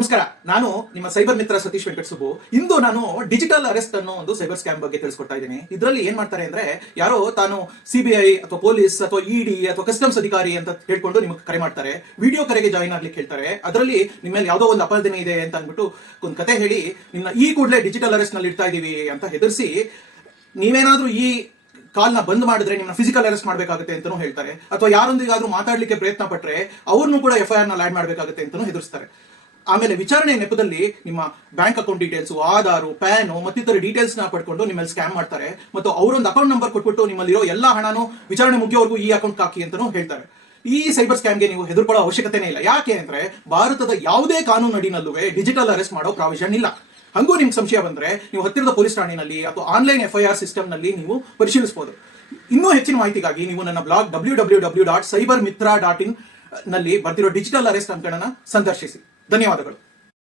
ನಮಸ್ಕಾರ, ನಾನು ನಿಮ್ಮ ಸೈಬರ್ ಮಿತ್ರ ಸತೀಶ್ ವೆಂಕಟ್ ಸುಬ್ಬು. ಇಂದು ನಾನು ಡಿಜಿಟಲ್ ಅರೆಸ್ಟ್ ಅನ್ನೋ ಒಂದು ಸೈಬರ್ ಸ್ಕ್ಯಾಮ್ ಬಗ್ಗೆ ತಿಳಿಸ್ಕೊಡ್ತಾ ಇದ್ದೀನಿ. ಇದರಲ್ಲಿ ಏನ್ ಮಾಡ್ತಾರೆ ಅಂದ್ರೆ, ಯಾರೋ ತಾನು CBI ಅಥವಾ ಪೊಲೀಸ್ ಅಥವಾ ED ಅಥವಾ ಕಸ್ಟಮ್ಸ್ ಅಧಿಕಾರಿ ಅಂತ ಹೇಳ್ಕೊಂಡು ನಿಮಗೆ ಕರೆ ಮಾಡ್ತಾರೆ. ವಿಡಿಯೋ ಕರೆಗೆ ಜಾಯಿನ್ ಆಗ್ಲಿಕ್ಕೆ ಹೇಳ್ತಾರೆ. ಅದರಲ್ಲಿ ನಿಮ್ಮ ಮೇಲೆ ಯಾವುದೋ ಒಂದು ಅಪರಾಧನೆ ಇದೆ ಅಂತ ಅಂದ್ಬಿಟ್ಟು ಒಂದು ಕತೆ ಹೇಳಿ ನಿನ್ನ ಈ ಕೂಡಲೇ ಡಿಜಿಟಲ್ ಅರೆಸ್ಟ್ ನಲ್ಲಿ ಇಡ್ತಾ ಇದೀವಿ ಅಂತ ಹೆದರ್ಸಿ, ನೀವೇನಾದ್ರೂ ಈ ಕಾಲ್ನ ಬಂದ್ ಮಾಡಿದ್ರೆ ನಿಮ್ಮನ್ನ ಫಿಸಿಕಲ್ ಅರೆಸ್ಟ್ ಮಾಡಬೇಕಾಗುತ್ತೆ ಅಂತಾನೂ ಹೇಳ್ತಾರೆ. ಅಥವಾ ಯಾರೊಂದಿಗಾದ್ರೂ ಮಾತಾಡ್ಲಿಕ್ಕೆ ಪ್ರಯತ್ನ ಪಟ್ರೆ ಅವ್ರನ್ನೂ ಕೂಡ FIR ನಲ್ಲಿ ಆಡ್ ಮಾಡಬೇಕಾಗುತ್ತೆ ಅಂತಾನೂ ಹೆದರ್ಸ್ತಾರೆ. ಆಮೇಲೆ ವಿಚಾರಣೆ ನೆಪದಲ್ಲಿ ನಿಮ್ಮ bank account details, Aadhaar, PAN ಮತ್ತಿತರ ಡೀಟೇಲ್ಸ್ ನ ಪಡ್ಕೊಂಡು ನಿಮ್ಮಲ್ಲಿ ಸ್ಕ್ಯಾಮ್ ಮಾಡ್ತಾರೆ. ಮತ್ತು ಅವರೊಂದು ಅಕೌಂಟ್ ನಂಬರ್ ಕೊಟ್ಬಿಟ್ಟು ನಿಮ್ಮಲ್ಲಿರೋ ಎಲ್ಲ ಹಣನೂ ವಿಚಾರಣೆ ಮುಗಿಯೋವರೆಗೂ ಈ ಅಕೌಂಟ್ ಹಾಕಿ ಅಂತಾನೂ ಹೇಳ್ತಾರೆ. ಈ ಸೈಬರ್ ಸ್ಕ್ಯಾಮ್ಗೆ ನೀವು ಹೆದರ್ಕೊಳ್ಳೋ ಅವಶ್ಯಕತೆನೇ ಇಲ್ಲ. ಯಾಕೆ ಅಂದ್ರೆ ಭಾರತದ ಯಾವುದೇ ಕಾನೂನು ಅಡಿನಲ್ಲೂ ಡಿಜಿಟಲ್ ಅರೆಸ್ಟ್ ಮಾಡೋ ಪ್ರಾವಿಷನ್ ಇಲ್ಲ. ಹಂಗೂ ನಿಮ್ಗೆ ಸಂಶಯ ಬಂದ್ರೆ ನೀವು ಹತ್ತಿರದ ಪೊಲೀಸ್ ಠಾಣೆಯಲ್ಲಿ ಅಥವಾ ಆನ್ಲೈನ್ FIR ಸಿಸ್ಟಮ್ ನಲ್ಲಿ ನೀವು ಪರಿಶೀಲಿಸಬಹುದು. ಇನ್ನೂ ಹೆಚ್ಚಿನ ಮಾಹಿತಿಗಾಗಿ ನೀವು ನನ್ನ ಬ್ಲಾಗ್ www.cybermitra.in ನಲ್ಲಿ ಬರ್ತಿರೋ ಡಿಜಿಟಲ್ ಅರೆಸ್ಟ್ ಅಂಕಣನ ಸಂದರ್ಶಿಸಿ. ಧನ್ಯವಾದಗಳು.